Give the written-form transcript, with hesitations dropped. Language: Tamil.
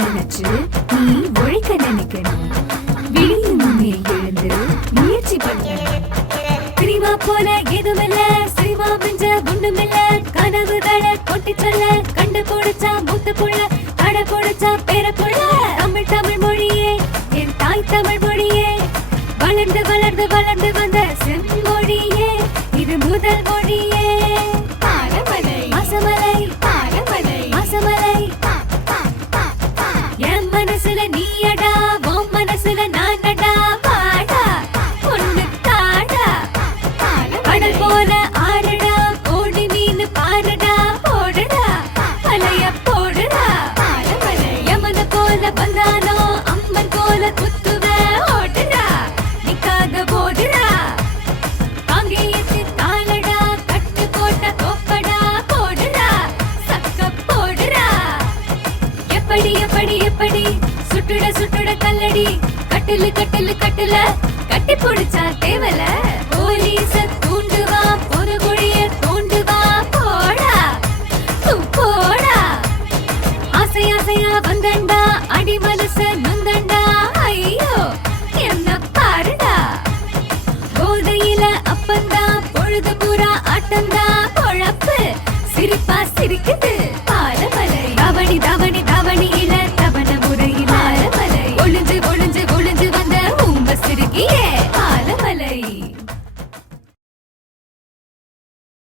நினைச்சு நீ உழைக்க நினைக்கணும். விழிய முன்னே எழுந்து முயற்சி பண்ணணும். சினிமா போல எதுமில்ல, சினிமா மிஞ்ச குண்டுமில்ல. கனவுகளை கொட்டி சொல்ல கண்டு போடுச்சா மூத்த புள்ள, அட போடுச்சா பேர புள்ள. தமிழ் தமிழ் மொழியே என் தாய் தமிழ் மொழியே, வளர்ந்து வளர்ந்து வளர்ந்து வந்த செம்மொழியே, இது முதல் மொழியே. பாரமலை மாசமலை, பாரமலை மாசமலை. என் மனசுல நீயடா, உன் மனசுல நானடா. வாடா ஒண்ணு தாடா, கடல் போல ஆடடா, கோடி மீன் பாருடா. போடுடா வலைய போடுடா. யமன போல வந்தானோ அம்மன் போல குத்துவ. ஓடுடா நிக்காத போடுடா, காங்கேயத்தின் தாளடா, கட்டு போட்ட கோப்படா. போடுடா சக்க போடுடா. எப்படி எப்படி எப்படி சுட்டுட சுட்டுட கல்லடி, கட்டிலு கட்டிலு கட்டுல கட்டி புடிச்சா தேவல. போலீச தூண்டுவா, ஒரு குழிய தூண்டுவா. போடா போடா, ஆசை ஆசையா வந்தண்டா, அடி மனச நுந்தண்டா. ஐயோ என்ன பாருடா, போதையில அப்பந்தா, பொழுது பூரா ஆட்டந்தா. பொழப்பு சிரிப்பா சிரிக்குது.